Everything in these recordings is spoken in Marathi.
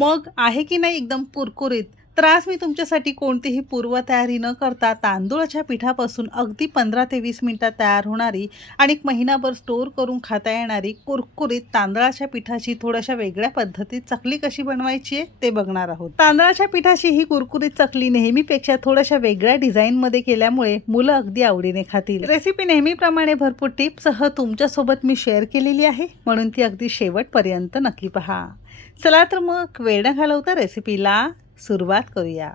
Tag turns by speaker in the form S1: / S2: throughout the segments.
S1: मग आहे की नाही एकदम कुरकुरीत? तर आज मी तुमच्यासाठी कोणतीही पूर्वतयारी न करता तांदूळाच्या पिठापासून अगदी पंधरा ते वीस मिनटात तयार होणारी आणि एक महिनाभर स्टोअर करून खाता येणारी कुरकुरीत तांदळाच्या पिठाची थोड्याशा वेगळ्या पद्धतीत चकली कशी बनवायची आहे ते बघणार आहोत. तांदळाच्या पिठाची ही कुरकुरीत चकली नेहमीपेक्षा थोड्याशा वेगळ्या डिझाईनमध्ये केल्यामुळे मुलं अगदी आवडीने खातील. रेसिपी नेहमीप्रमाणे भरपूर टिप्ससह तुमच्यासोबत मी शेअर केलेली आहे. म्हणून ती अगदी शेवटपर्यंत नक्की पहा. चला तर मग वेळ न घालवता रेसिपीला सुरुवात करूया.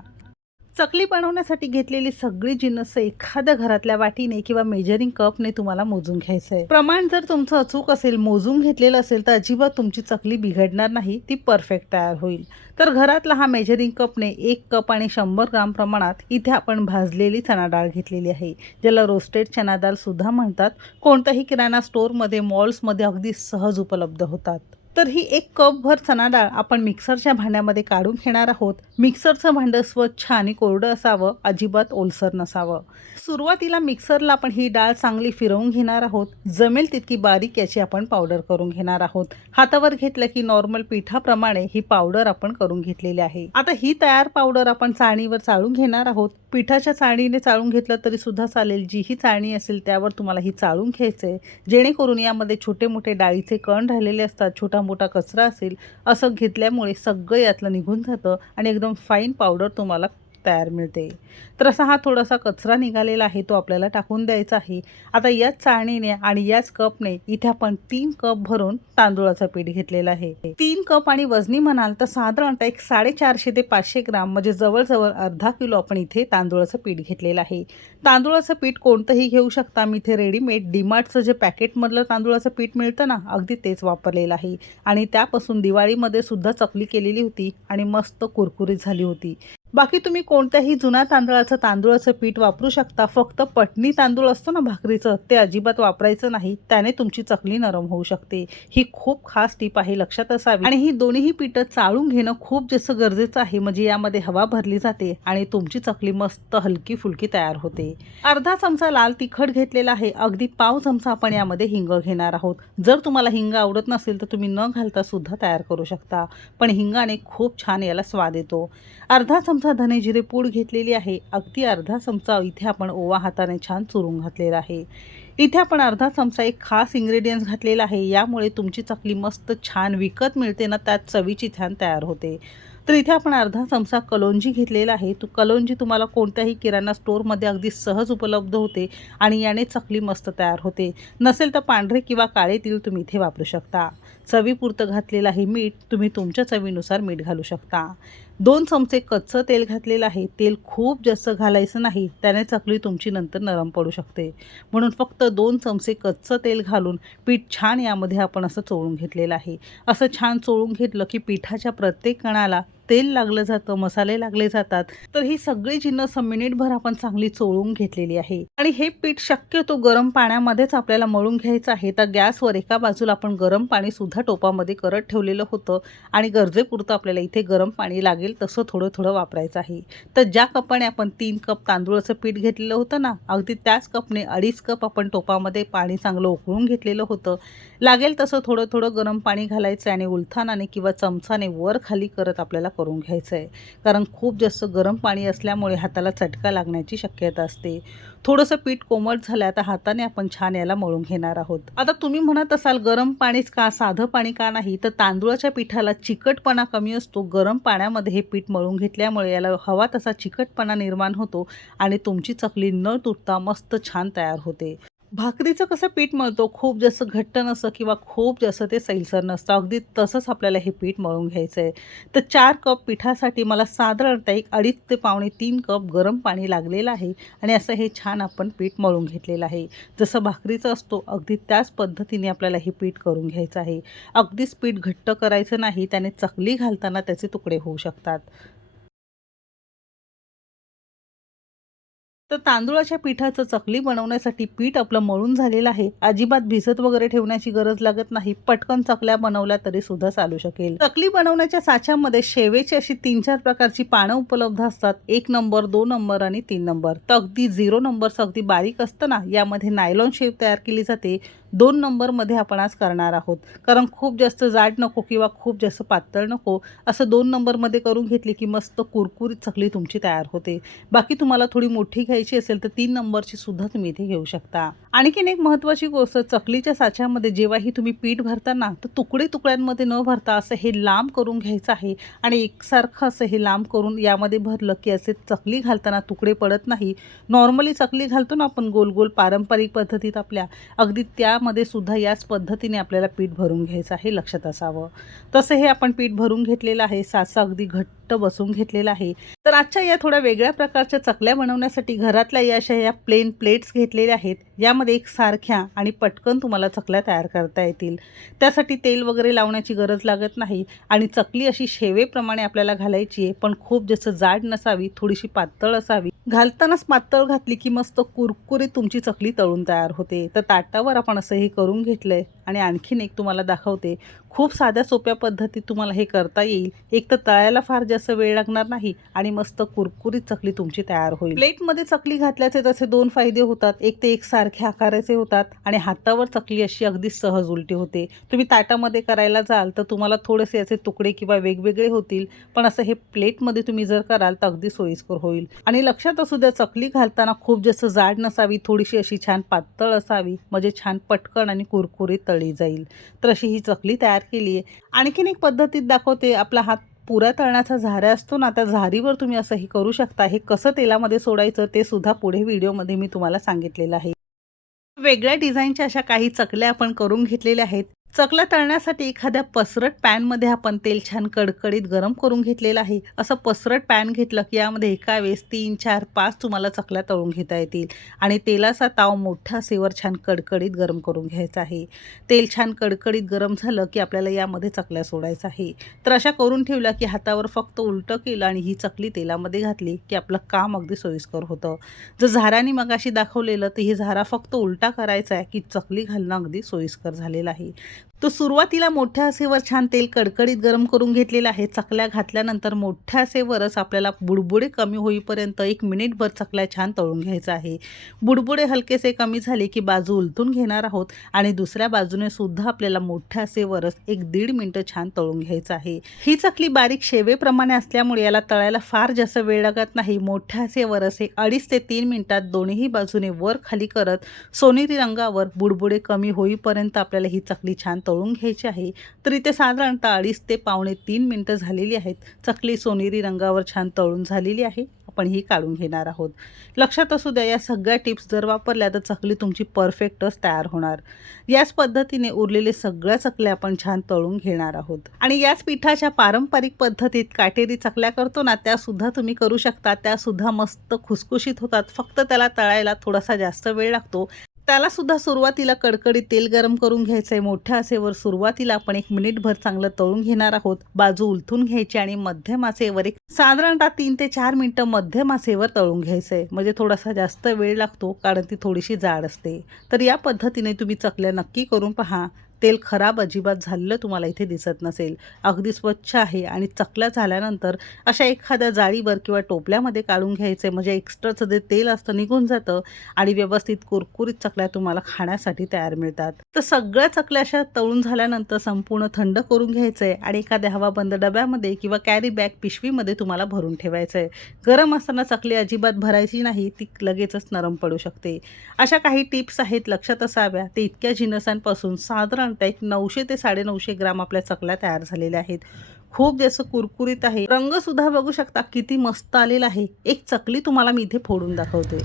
S1: चकली बनवण्यासाठी घेतलेली सगळी जिन्नस एखाद्या घरातल्या वाटीने किंवा मेजरिंग कपने तुम्हाला मोजून घ्यायचं आहे प्रमाण जर तुमचं अचूक असेल मोजून घेतलेलं असेल तर अजिबात तुमची चकली बिघडणार नाही ती परफेक्ट तयार होईल. तर घरातला हा मेजरिंग कपने एक कप आणि शंभर ग्राम प्रमाणात इथे आपण भाजलेली चणा डाळ घेतलेली आहे. ज्याला रोस्टेड चणा डाळ सुद्धा म्हणतात. कोणत्याही किराणा स्टोअरमध्ये मॉल्समध्ये अगदी सहज उपलब्ध होतात. तर ही एक कपभर चणा डाळ आपण मिक्सरच्या भांड्यामध्ये काढून घेणार आहोत. मिक्सरचं भांडं स्वच्छ आणि कोरडं असावं अजिबात ओलसर नसावं. सुरुवातीला मिक्सरला आपण ही डाळ चांगली फिरवून घेणार आहोत. जमेल तितकी बारीक याची आपण पावडर करून घेणार आहोत. हातावर घेतलं की नॉर्मल पिठाप्रमाणे ही पावडर आपण करून घेतलेली आहे. आता ही तयार पावडर आपण चाळणीवर चाळून घेणार आहोत. पिठाच्या चाळणीने चाळून घेतलं तरी सुद्धा चालेल. जी ही चाळणी असेल त्यावर तुम्हाला ही चाळून घ्यायचं आहे जेणेकरून यामध्ये छोटे मोठे डाळीचे कण राहिलेले असतात छोटा मोठा कचरा असेल असं घेतल्यामुळे सगळं यातलं निघून जातं आणि एकदम फाईन पावडर तुम्हाला तयार मिळते. तर असा हा थोडासा कचरा निघालेला आहे तो आपल्याला टाकून द्यायचा आहे. आता याच चाळणीने आणि याच कपने इथे आपण तीन कप भरून तांदुळाचा पीठ घेतलेलं आहे. तीन कप आणि वजनी म्हणाल तर साधारणतः एक साडेचारशे ते पाचशे ग्राम म्हणजे जवळजवळ अर्धा किलो आपण इथे तांदूळाचं पीठ घेतलेलं आहे. तांदूळाचं पीठ कोणतंही घेऊ शकता. मी इथे रेडीमेड डीमार्टचं जे पॅकेटमधलं तांदूळाचं पीठ मिळतं ना अगदी तेच वापरलेलं आहे. आणि त्यापासून दिवाळीमध्ये सुद्धा चकली केलेली होती आणि मस्त कुरकुरीत झाली होती. बाकी तुम्ही कोणत्याही जुन्या तांदळाचं तांदूळाचं पीठ वापरू शकता. फक्त पटणी तांदूळ असतो ना भाकरीचं ते अजिबात वापरायचं नाही. त्याने तुमची चकली नरम होऊ शकते. ही खूप खास टीप आहे लक्षात असावी. आणि ही दोन्हीही पीठं चाळून घेणं खूप जास्त गरजेचं आहे. म्हणजे यामध्ये हवा भरली जाते आणि तुमची चकली मस्त हलकी फुलकी तयार होते. अर्धा चमचा लाल तिखट घेतलेला आहे. अगदी पाव चमचा आपण यामध्ये हिंग घेणार आहोत. जर तुम्हाला हिंग आवडत नसेल तर तुम्ही न घालता सुद्धा तयार करू शकता. पण हिंगाने खूप छान याला स्वाद येतो. अर्धा चमचा धने जिरे पूड घेतलेली आहे. अगदी अर्धा चमचा इथे आपण ओवा हाताने छान चुरून घातलेला आहे. इथे आपण अर्धा चमचा एक खास इंग्रेडियंट्स घातलेला आहे. यामुळे तुमची चकली मस्त छान विकत मिळते ना त्यात चवीची छान तयार होते. तर इथे आपण अर्धा चमचा कलोंजी घेतलेला आहे. तो कलोंजी तुम्हाला कोणत्याही किराणा स्टोअरमध्ये अगदी सहज उपलब्ध होते आणि याने चकली मस्त तयार होते. नसेल तर पांढरे किंवा काळे तीळ तुम्ही इथे वापरू शकता. चवीपुरतं घातलेलं आहे मीठ तुम्ही तुमच्या चवीनुसार मीठ घालू शकता. दोन चमचे कच्चं तेल घातलेलं आहे. तेल खूप जास्त घालायचं नाही. त्याने चकली तुमची नंतर नरम पडू शकते. म्हणून फक्त दोन चमचे कच्चं तेल घालून पीठ छान यामध्ये आपण असं चोळून घेतलेलं आहे. असं छान चोळून घेतलं की पिठाच्या प्रत्येक कणाला तेल लागलं जातं मसाले लागले जातात. तर ही सगळी जिन्नस मिनिटभर आपण चांगली चोळून घेतलेली आहे. आणि हे पीठ शक्यतो गरम पाण्यामध्येच आपल्याला मळून घ्यायचं आहे. तर गॅसवर एका बाजूला आपण गरम पाणी सुद्धा टोपामध्ये करत ठेवलेलं होतं. आणि गरजेपुरतं आपल्याला इथे गरम पाणी लागेल तसं थोडं थोडं वापरायचं आहे. तर ज्या कपाने आपण तीन कप तांदूळाचं पीठ घेतलेलं होतं ना अगदी त्याच कपने अडीच कप आपण टोपामध्ये पाणी चांगलं उकळून घेतलेलं होतं. लागेल तसं थोडं थोडं गरम पाणी घालायचं आणि उलथानाने किंवा चमचाने वर खाली करत आपल्याला करून घ्यायचं आहे कारण खूप जास्त गरम पाणी असल्यामुळे हाताला चटका लागण्याची शक्यता असते. थोडंसं पीठ कोमट झालं आता हाताने आपण छान याला मळून घेणार आहोत. आता तुम्ही म्हणत असाल गरम पाणीच का साधं पाणी का नाही? तर तांदूळाच्या पिठाला चिकटपणा कमी असतो. गरम पाण्यामध्ये हे पीठ मळून घेतल्यामुळे याला हवा तसा चिकटपणा निर्माण होतो आणि तुमची चकली न तुटता मस्त छान तयार होते. भाकरीचं कसं पीठ मळतो? खूप जास्त घट्ट नसतं किंवा खूप जास्त ते सैलसर नसतं. अगदी तसंच आपल्याला हे पीठ मळून घ्यायचं आहे तर चार कप पिठासाठी मला साधारणतः एक अडीच ते पावणे तीन कप गरम पाणी लागलेलं आहे आणि असं हे छान आपण पीठ मळून घेतलेलं आहे. जसं भाकरीचं असतो अगदी त्याच पद्धतीने आपल्याला हे पीठ करून घ्यायचं आहे. अगदीच पीठ घट्ट करायचं नाही त्याने चकली घालताना त्याचे तुकडे होऊ शकतात. तर तांदूळाच्या पिठाचं चकली बनवण्यासाठी पीठ आपलं मळून झालेलं आहे. अजिबात भिजत वगैरे ठेवण्याची गरज लागत नाही. पटकन चकल्या बनवल्या तरी सुद्धा चालू शकेल. चकली बनवण्याच्या साच्यामध्ये शेवेची अशी तीन चार प्रकारची पानं उपलब्ध असतात. एक नंबर दोन नंबर आणि तीन नंबर. तर अगदी झिरो नंबर्स अगदी बारीक असतं ना यामध्ये नायलॉन शेव तयार केली जाते. दोन नंबरमध्ये आपण आज करणार आहोत. कारण खूप जास्त जाड नको किंवा खूप जास्त पातळ नको असं दोन नंबरमध्ये करून घेतली की मस्त कुरकुरीत चकली तुमची तयार होते. बाकी तुम्हाला थोडी मोठी घ्यायची असेल तर तीन नंबरची सुद्धा तुम्ही इथे घेऊ शकता. आणखीन एक महत्त्वाची गोष्ट चकलीच्या साच्यामध्ये जेव्हाही तुम्ही पीठ भरताना तर तुकडे तुकड्यांमध्ये न भरता असं हे लांब करून घ्यायचं आहे आणि एकसारखं असं हे लांब करून यामध्ये भरलं की असे चकली घालताना तुकडे पडत नाही. नॉर्मली चकली घालतो ना आपण गोल गोल पारंपरिक पद्धतीत आपल्या अगदी त्यामध्ये सुद्धा याच पद्धतीने आपल्याला पीठ भरून घ्यायचं आहे लक्षात असावं. तसं हे आपण पीठ भरून घेतलेलं आहे साचा अगदी घट्ट बसून घेतलेला आहे. तर आजच्या या थोड्या वेगळ्या प्रकारच्या चकल्या बनवण्यासाठी घरातल्या या अशा या प्लेन प्लेट्स घेतलेल्या आहेत. यामध्ये एक सारख्या आणि पटकन तुम्हाला चकल्या तयार करता येतील. त्यासाठी तेल वगैरे लावण्याची गरज लागत नाही आणि चकली अशी शेवेप्रमाणे आपल्याला घालायची आहे. पण खूप जास्त जाड नसावी थोडीशी पातळ असावी. घालतानाच पातळ घातली की मस्त कुरकुरीत तुमची चकली तळून तयार होते. तर ताटावर आपण असं हे करून आहे आणि आणखीन एक तुम्हाला दाखवते. खूप साध्या सोप्या पद्धतीत तुम्हाला हे करता येईल. एक तर तळायला फार जास्त वेळ लागणार नाही आणि मस्त कुरकुरीत चकली तुमची तयार होईल. प्लेटमध्ये चकली घातल्याचे तसे दोन फायदे होतात. एक ते एकसारखे आकाराचे होतात आणि हातावर चकली अशी अगदी सहज उलटी होते. तुम्ही ताटामध्ये करायला जाल तर तुम्हाला थोडेसे याचे तुकडे किंवा वेगवेगळे होतील. पण असं हे प्लेटमध्ये तुम्ही जर कराल तर अगदी सोयीस्कर होईल. आणि लक्षात असू द्या चकली घालताना खूप जास्त जाड नसावी थोडीशी अशी छान पातळ असावी म्हणजे छान पटकन आणि कुरकुरीत तळी जाईल. तर अशी ही चकली तयार केली आहे. आणखीन एक पद्धतीत दाखवते आपला हात पुऱ्या तळण्याचा झारा असतो ना त्या झारीवर तुम्ही असंही करू शकता. हे कसं तेलामध्ये सोडायचं ते सुद्धा पुढे व्हिडिओमध्ये मी तुम्हाला सांगितलेलं आहे. वेगळ्या डिझाईनच्या अशा काही चकल्या आपण करून घेतलेल्या आहेत. चकल्या तळण्यासाठी एखाद्या पसरट पॅनमध्ये आपण तेल छान कडकडीत गरम करून घेतलेलं आहे. असं पसरट पॅन घेतलं की यामध्ये एका वेळेस तीन चार पाच तुम्हाला चकल्या तळून घेता येतील. आणि तेलाचा ताव मोठ्या सेवर छान कडकडीत गरम करून घ्यायचा आहे. तेल छान कडकडीत गरम झालं की आपल्याला यामध्ये चकल्या सोडायचं आहे. तर अशा करून ठेवल्या की हातावर फक्त उलटं केलं आणि ही चकली तेलामध्ये घातली की आपलं काम अगदी सोयीस्कर होतं. जर झाराने मगाशी दाखवलेलं तर हे झारा फक्त उलटा करायचा आहे की चकली घालणं अगदी सोयीस्कर झालेलं आहे. तो सुरुवातीला मोठ्या आसेवर छान तेल कडकडीत गरम करून घेतलेलं आहे. चकल्या घातल्यानंतर मोठ्या आसेवरच आपल्याला बुडबुडे कमी होईपर्यंत एक मिनिटभर चकल्या छान तळून घ्यायचं आहे. बुडबुडे हलकेसे कमी झाले की बाजू उलटून घेणार आहोत आणि दुसऱ्या बाजूने सुद्धा आपल्याला मोठ्या आसेवरच एक दीड मिनटं छान तळून घ्यायचं आहे. ही चकली बारीक शेवेप्रमाणे असल्यामुळे याला तळायला फार जास्त वेळ लागत नाही. मोठ्या आसेवरच हे अडीच ते तीन मिनिटात दोन्ही बाजूने वर खाली करत सोनेरी रंगावर बुडबुडे कमी होईपर्यंत आपल्याला ही चकली छान तळून घ्यायची आहे. तर इथे साधारणतः अडीच ते पावणे तीन मिनटं झालेली आहेत. चकली सोनेरी रंगावर छान तळून झालेली आहे. आपण ही काढून घेणार आहोत. लक्षात असू द्या या सगळ्या टिप्स जर वापरल्या तर चकली तुमची परफेक्टच तयार होणार. याच पद्धतीने उरलेले सगळ्या चकल्या आपण छान तळून घेणार आहोत. आणि याच पिठाच्या पारंपरिक पद्धतीत काटेरी चकल्या करतो ना त्या सुद्धा तुम्ही करू शकता. त्या सुद्धा मस्त खुसखुशीत होतात. फक्त त्याला तळायला थोडासा जास्त वेळ लागतो. त्याला सुद्धा सुरुवातीला कडकडीत तेल गरम करून घ्यायचं आहे मोठ्या आसेवर सुरुवातीला आपण एक मिनिटभर चांगलं तळून घेणार आहोत. बाजू उलथून घ्यायची आणि मध्यम आसेवर एक साधारणतः तीन ते चार मिनटं मध्यम आसेवर तळून घ्यायचं आहे म्हणजे थोडासा जास्त वेळ लागतो कारण ती थोडीशी जाड असते. तर या पद्धतीने तुम्ही चकल्या नक्की करून पहा. तेल खराब अजिबात झालेलं तुम्हाला इथे दिसत नसेल. अगदी स्वच्छ आहे आणि चकल्या झाल्यानंतर अशा एखाद्या जाळीवर किंवा टोपल्यामध्ये काढून घ्यायचे. म्हणजे एक्स्ट्राचं जे तेल असतं निघून जातं आणि व्यवस्थित कुरकुरीत चकल्या तुम्हाला खाण्यासाठी तयार मिळतात. तर सगळ्या चकल्या अशा तळून झाल्यानंतर संपूर्ण थंड करून घ्यायचं आहे आणि एखाद्या हवाबंद डब्यामध्ये किंवा कॅरी बॅग पिशवीमध्ये तुम्हाला भरून ठेवायचं. आहे गरम असताना चकली अजिबात भरायची नाही ती लगेचच नरम पडू शकते. अशा काही टिप्स आहेत लक्षात असाव्या. ते इतक्या जिनसांपासून साधारण साधारणतः एक नऊशे ते साडेनऊशे ग्राम आपल्या चकल्या तयार झालेल्या आहेत. खूप जास्त कुरकुरीत आहे. रंग सुद्धा बघू शकता किती मस्त आलेला आहे. एक चकली तुम्हाला मी इथे फोडून दाखवते.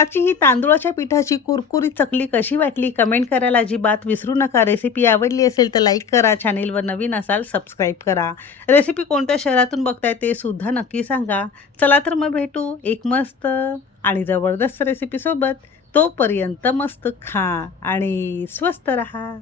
S1: तर आजची ही तांदूळाच्या पिठाची कुरकुरीत चकली कशी वाटली? कमेंट करायला अजिबात विसरू नका. रेसिपी आवडली असेल तर लाईक करा चॅनेलवर नवीन असाल सबस्क्राईब करा. रेसिपी कोणत्या शहरातून बघताय ते सुद्धा नक्की सांगा. चला तर मग भेटू एक मस्त आणि जबरदस्त रेसिपीसोबत तोपर्यंत मस्त खा आणि स्वस्त रहा.